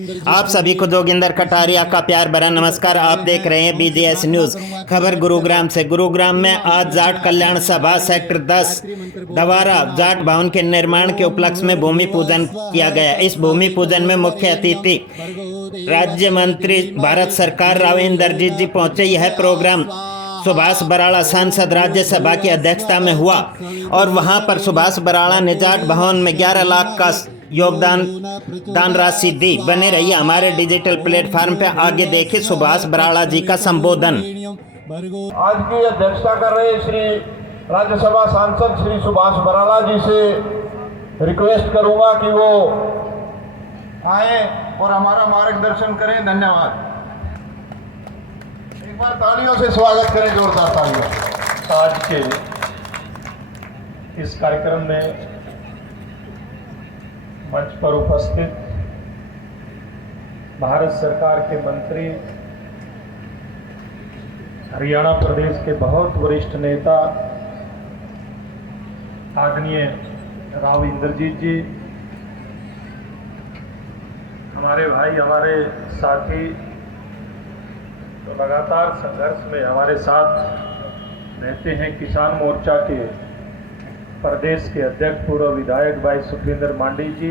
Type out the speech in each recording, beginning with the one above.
आप सभी को जोगिंदर कटारिया का प्यार भरा नमस्कार। आप देख रहे हैं BGS न्यूज। खबर गुरुग्राम से। गुरुग्राम में आज जाट कल्याण सभा सेक्टर 10 द्वारा जाट भवन के निर्माण के उपलक्ष्य में भूमि पूजन किया गया। इस भूमि पूजन में मुख्य अतिथि राज्य मंत्री भारत सरकार राव इंद्रजीत जी पहुंचे। यह प्रोग्राम सुभाष बराड़ा सांसद राज्यसभा की अध्यक्षता में हुआ और वहां पर सुभाष बराड़ा ने जाट भवन में 11 लाख का योगदान दान राशि दी। बने रहिए हमारे डिजिटल प्लेटफॉर्म पे। आगे देखिए सुभाष बराड़ा जी का संबोधन। आज की अध्यक्षता कर रहे श्री राज्यसभा सांसद श्री सुभाष बराड़ा जी से रिक्वेस्ट करूंगा कि वो आए और हमारा मार्गदर्शन करें। धन्यवाद। एक बार तालियों से स्वागत करें, जोरदार तालियों। आज के इस कार्यक्रम में मंच पर उपस्थित भारत सरकार के मंत्री, हरियाणा प्रदेश के बहुत वरिष्ठ नेता आदरणीय राव इंद्रजीत जी, हमारे भाई, हमारे साथी, तो लगातार संघर्ष में हमारे साथ रहते हैं, किसान मोर्चा के प्रदेश के अध्यक्ष पूर्व विधायक भाई सुखविंदर मांडी जी,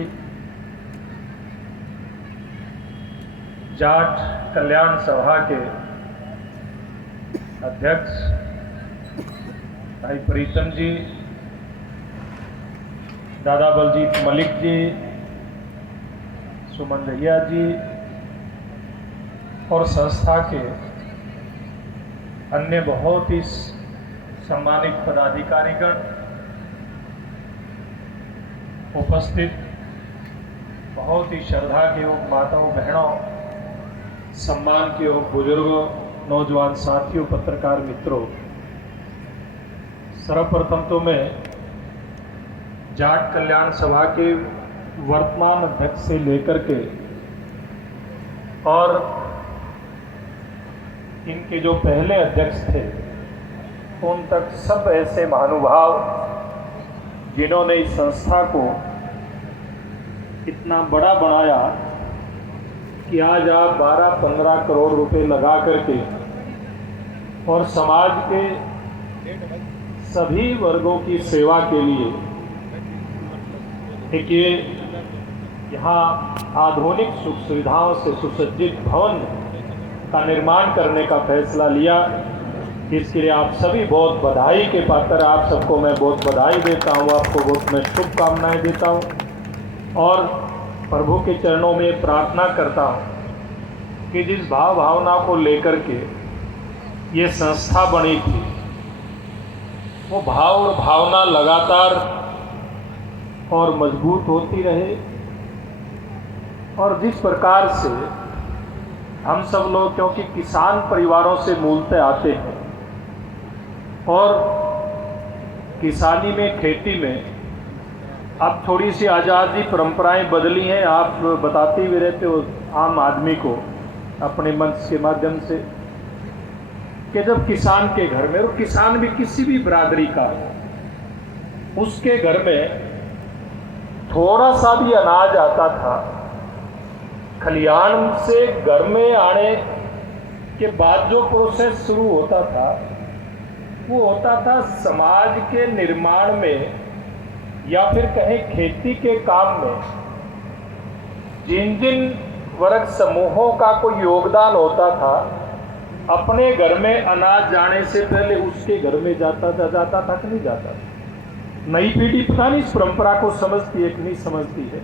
जाट कल्याण सभा के अध्यक्ष भाई प्रीतम जी, दादा बलजीत मलिक जी, सुमन दहिया जी और संस्था के अन्य बहुत ही सम्मानित पदाधिकारीगण, उपस्थित बहुत ही श्रद्धा के योग माताओं बहनों, सम्मान के योग बुजुर्गों, नौजवान साथियों, पत्रकार मित्रों, सर्वप्रथम तो मैं जाट कल्याण सभा के वर्तमान अध्यक्ष से लेकर के और इनके जो पहले अध्यक्ष थे उन तक सब ऐसे महानुभाव जिन्होंने इस संस्था को इतना बड़ा बनाया कि आज आप 12-15 करोड़ रुपए लगा करके और समाज के सभी वर्गों की सेवा के लिए एक ये यहाँ आधुनिक सुख सुविधाओं से सुसज्जित भवन का निर्माण करने का फैसला लिया। इसके लिए आप सभी बहुत बधाई के पात्र। आप सबको मैं बहुत बधाई देता हूँ, आपको बहुत मैं शुभकामनाएं देता हूँ और प्रभु के चरणों में प्रार्थना करता हूँ कि जिस भाव भावना को लेकर के ये संस्था बनी थी वो भाव और भावना लगातार और मजबूत होती रहे और जिस प्रकार से हम सब लोग, क्योंकि किसान परिवारों से मूलतः आते हैं और किसानी में, खेती में अब थोड़ी सी आज़ादी परंपराएं बदली हैं। आप बताते भी रहते हो आम आदमी को अपने मंच के माध्यम से कि जब किसान के घर में, और किसान भी किसी भी बिरादरी का हो, उसके घर में थोड़ा सा भी अनाज आता था, खलिहान से घर में आने के बाद जो प्रोसेस शुरू होता था वो होता था समाज के निर्माण में या फिर कहें खेती के काम में जिन जिन वर्ग समूहों का कोई योगदान होता था, अपने घर में अनाज जाने से पहले उसके घर में जाता था कि नहीं जाता था। नई पीढ़ी पता नहीं इस परंपरा को समझती है कि नहीं समझती है।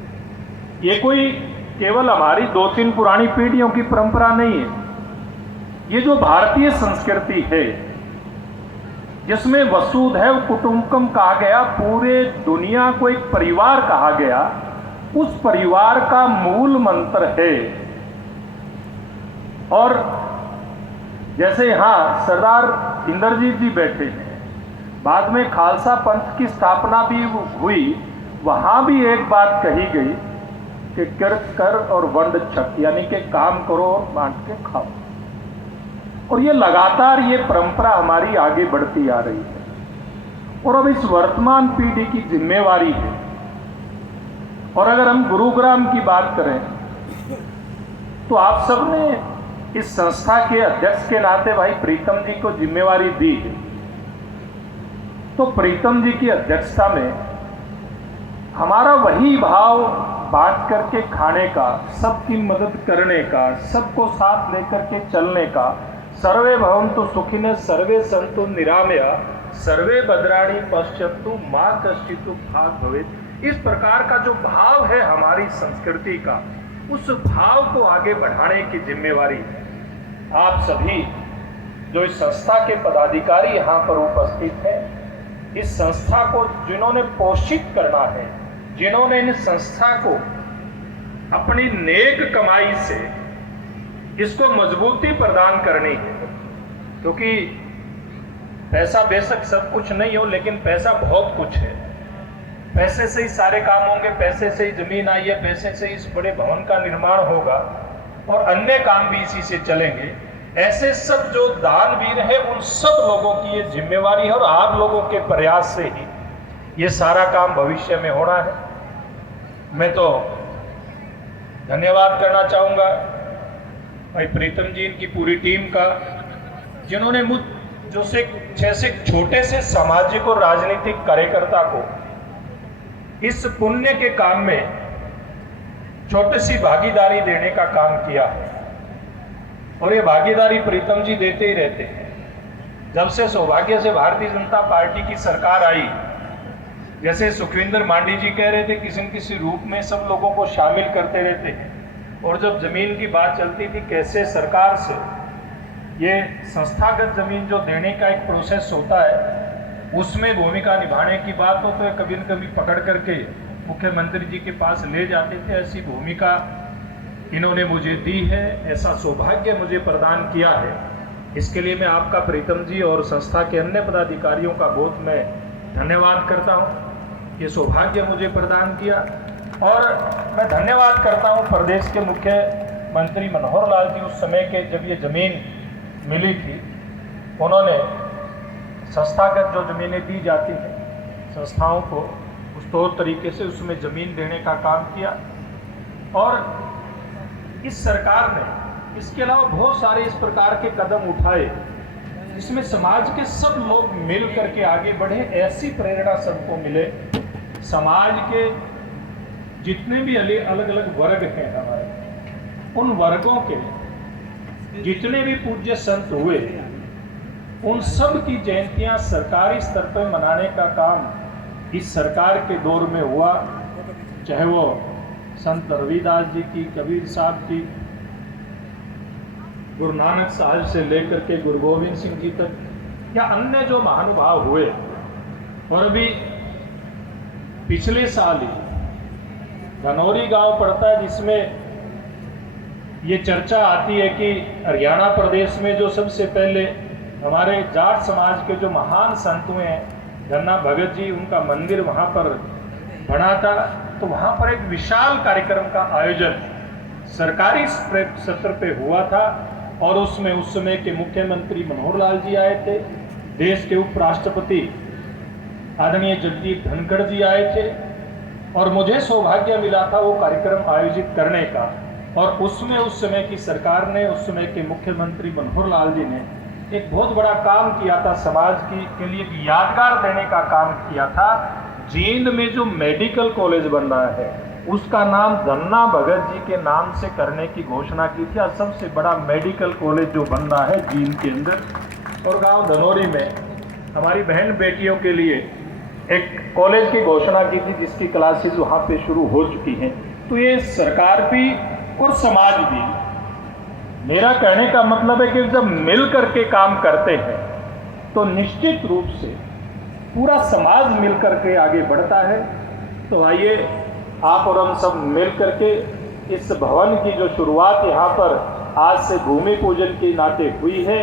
ये कोई केवल हमारी 2-3 पुरानी पीढ़ियों की परंपरा नहीं है। ये जो भारतीय संस्कृति है जिसमें वसुधैव कुटुंबकम कहा गया, पूरे दुनिया को एक परिवार कहा गया, उस परिवार का मूल मंत्र है। और जैसे यहाँ सरदार इंद्रजीत जी बैठे हैं, बाद में खालसा पंथ की स्थापना भी हुई, वहाँ भी एक बात कही गई कि किरत कर और वंड छक, यानी कि काम करो और बांट के खाओ। और ये लगातार ये परंपरा हमारी आगे बढ़ती आ रही है और अब इस वर्तमान पीढ़ी की जिम्मेवारी है। और अगर हम गुरुग्राम की बात करें तो आप सब ने इस संस्था के अध्यक्ष के नाते भाई प्रीतम जी को जिम्मेवारी दी है। तो प्रीतम जी की अध्यक्षता में हमारा वही भाव बांट करके खाने का, सबकी मदद करने का, सबको साथ लेकर के चलने का, सर्वे भवन्तु सुखिनः सर्वे सन्तु निरामया सर्वे भद्राणि पश्यन्तु मा कश्चित् दुःखात् भवेत्, इस प्रकार का जो भाव है हमारी संस्कृति का, उस भाव को आगे बढ़ाने की जिम्मेवारी आप सभी जो इस संस्था के पदाधिकारी यहाँ पर उपस्थित हैं, इस संस्था को जिन्होंने पोषित करना है, जिन्होंने इन संस्था को अपनी नेक कमाई से इसको मजबूती प्रदान करनी है, क्योंकि पैसा बेशक सब कुछ नहीं हो, लेकिन पैसा बहुत कुछ है। पैसे से ही सारे काम होंगे, पैसे से ही जमीन आई है, पैसे से ही इस बड़े भवन का निर्माण होगा और अन्य काम भी इसी से चलेंगे। ऐसे सब जो दानवीर हैं, उन सब लोगों की ये जिम्मेवारी है और आप लोगों के प्रयास से ही ये सारा काम भविष्य में होना है। मैं तो धन्यवाद करना चाहूँगा भाई प्रीतम जी, इनकी पूरी टीम का, जिन्होंने मुझ जैसे छोटे से सामाजिक और राजनीतिक कार्यकर्ता को इस पुण्य के काम में छोटी सी भागीदारी देने का काम किया है। और ये भागीदारी प्रीतम जी देते ही रहते हैं। जब से सौभाग्य से भारतीय जनता पार्टी की सरकार आई, जैसे सुखविंदर मांडी जी कह रहे थे, किसी न किसी रूप में सब लोगों को शामिल करते रहते हैं। और जब जमीन की बात चलती थी, कैसे सरकार से ये संस्थागत जमीन जो देने का एक प्रोसेस होता है, उसमें भूमिका निभाने की बात हो तो कभी न कभी पकड़ करके मुख्यमंत्री जी के पास ले जाते थे। ऐसी भूमिका इन्होंने मुझे दी है, ऐसा सौभाग्य मुझे प्रदान किया है। इसके लिए मैं आपका प्रीतम जी और संस्था के अन्य पदाधिकारियों का बहुत मैं धन्यवाद करता हूँ। ये सौभाग्य मुझे प्रदान किया। और मैं धन्यवाद करता हूँ प्रदेश के मुख्यमंत्री मनोहर लाल जी, उस समय के जब ये ज़मीन मिली थी, उन्होंने संस्थागत जो ज़मीनें दी जाती हैं संस्थाओं को, उस तौर तरीके से उसमें ज़मीन देने का काम किया। और इस सरकार ने इसके अलावा बहुत सारे इस प्रकार के कदम उठाए, इसमें समाज के सब लोग मिल करके आगे बढ़े, ऐसी प्रेरणा सबको मिले। समाज के जितने भी अलग अलग वर्ग हैं हमारे, उन वर्गों के जितने भी पूज्य संत हुए, उन सब की जयंतियां सरकारी स्तर पर मनाने का काम इस सरकार के दौर में हुआ। चाहे वो संत रविदास जी की, कबीर साहब की, गुरु नानक साहब से लेकर के गुरु गोविंद सिंह जी तक, या अन्य जो महानुभाव हुए। और अभी पिछले साल ही धनौरी गांव पड़ता है, जिसमें ये चर्चा आती है कि हरियाणा प्रदेश में जो सबसे पहले हमारे जाट समाज के जो महान संत हुए हैं, धन्ना भगत जी, उनका मंदिर वहाँ पर बना था। तो वहाँ पर एक विशाल कार्यक्रम का आयोजन सरकारी सत्र पे हुआ था और उसमें उस समय के मुख्यमंत्री मनोहर लाल जी आए थे, देश के उपराष्ट्रपति आदरणीय जगदीप धनखड़ जी आए थे और मुझे सौभाग्य मिला था वो कार्यक्रम आयोजित करने का। और उसमें उस समय की सरकार ने, उस समय के मुख्यमंत्री मनोहर लाल जी ने एक बहुत बड़ा काम किया था, समाज के लिए एक यादगार देने का काम किया था। जींद में जो मेडिकल कॉलेज बन रहा है, उसका नाम धन्ना भगत जी के नाम से करने की घोषणा की थी। आज सबसे बड़ा मेडिकल कॉलेज जो बन रहा है जींद के अंदर। और गांव धनौरी में हमारी बहन बेटियों के लिए एक कॉलेज की घोषणा की थी, जिसकी क्लासेस वहाँ पे शुरू हो चुकी हैं। तो ये सरकार भी और समाज भी, मेरा कहने का मतलब है कि जब मिल करके काम करते हैं तो निश्चित रूप से पूरा समाज मिल करके आगे बढ़ता है। तो आइए आप और हम सब मिल करके इस भवन की जो शुरुआत यहाँ पर आज से भूमि पूजन के नाते हुई है,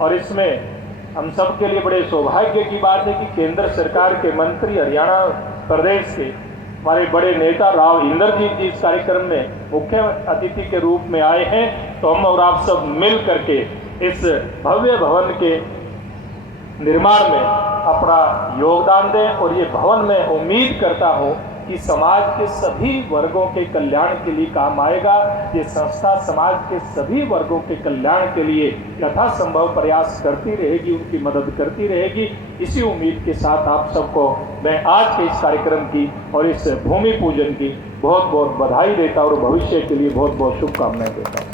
और इसमें हम सब के लिए बड़े सौभाग्य की बात है कि केंद्र सरकार के मंत्री, हरियाणा प्रदेश के हमारे बड़े नेता राव इंद्रजीत जी इस कार्यक्रम में मुख्य अतिथि के रूप में आए हैं। तो हम और आप सब मिल करके इस भव्य भवन के निर्माण में अपना योगदान दें। और ये भवन मैं उम्मीद करता हूँ कि समाज के सभी वर्गों के कल्याण के लिए काम आएगा। ये संस्था समाज के सभी वर्गों के कल्याण के लिए यथासंभव प्रयास करती रहेगी, उनकी मदद करती रहेगी। इसी उम्मीद के साथ आप सबको मैं आज के इस कार्यक्रम की और इस भूमि पूजन की बहुत बहुत बधाई देता और भविष्य के लिए बहुत बहुत शुभकामनाएं देता हूँ।